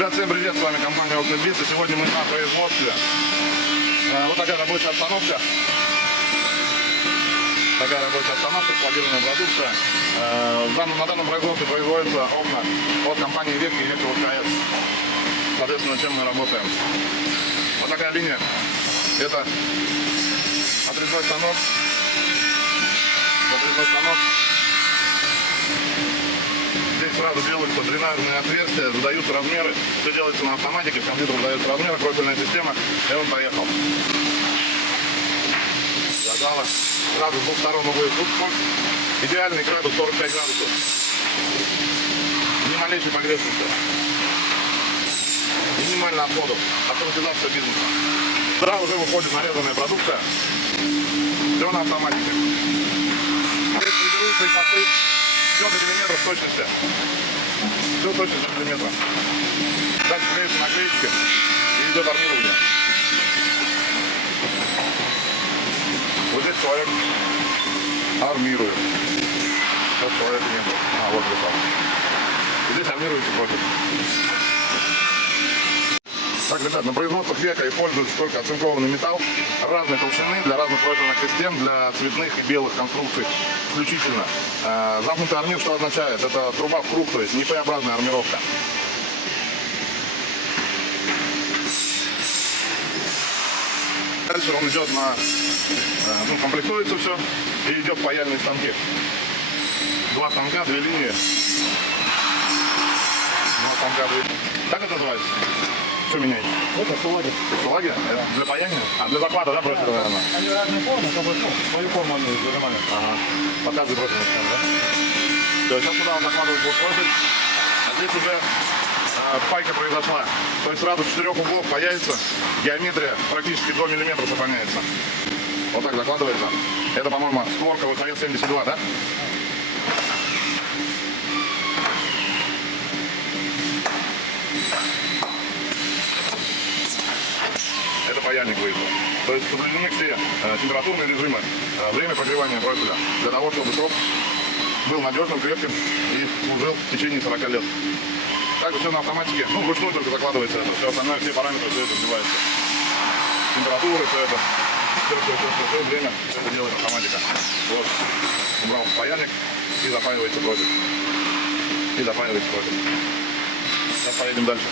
Ребят, всем привет, с вами компания Окнебит, и сегодня мы на производстве. Вот такая рабочая обстановка. Такая рабочая обстановка, складированная продукция. На данном производстве производятся окна от компании Ветки и Ветки КС. Соответственно, чем мы работаем. Вот такая линия. Это отрезной станок. Отрезной станок. Здесь сразу делаются дренажные отверстия, задаются размеры. Все делается на автоматике, в компьютер задаются размеры, профильная система, и он поехал. Задала. Сразу с двух сторон будет тут идеальный градус 45 градусов. Ни малейшей погрешности. Минимально отходов. Автоматизация бизнеса. Сразу уже выходит нарезанная продукция. Все на автоматике. Здесь регулируются и посты. Все до миллиметра в точности. Все точно до миллиметра. Дальше клеятся наклеечки и идет армирование. Вот здесь человек армирует. Сейчас человека нет. Вот лежал. Здесь армируется против. Так, ребят, на производствах Века используется только оцинкованный металл разной толщины для разных профильных систем, для цветных и белых конструкций включительно. Замкнутый армир что означает? Это труба в круг, то есть не П-образная армировка. Дальше он идет комплектуется все и идет паяльные станки. Два станка, две линии. Два станка, две линии. Как это называется? Что меняете? Это сулаги. Сулаги? Для паяния? А, для захвата, да, профиля, наверное? Они разные формы, чтобы свою форму они зажимали. Ага. Показывай профиль, да? То есть сейчас сюда он закладывает вот профиль, а здесь уже пайка произошла. То есть сразу с 4 углов паяется, геометрия практически 2 мм сохраняется. Вот так закладывается. Это, по-моему, створка ВХС 72, да? Это паяльник выехал. То есть соблюдены все температурные режимы, время прогревания профиля, для того, чтобы срок был надежным, крепким и служил в течение 40 лет. Также все на автоматике, вручную только закладывается это. Все остальное, все параметры, все это сбивается. Температура, все это, все время, все это делает автоматика. Вот, убрал паяльник и запаивается профиль. И запаивается профиль. Сейчас поедем дальше.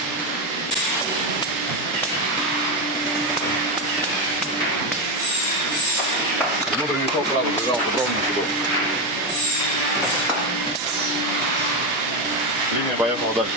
Внутренний шов сразу прижался ровно сюда. Линия поехала дальше.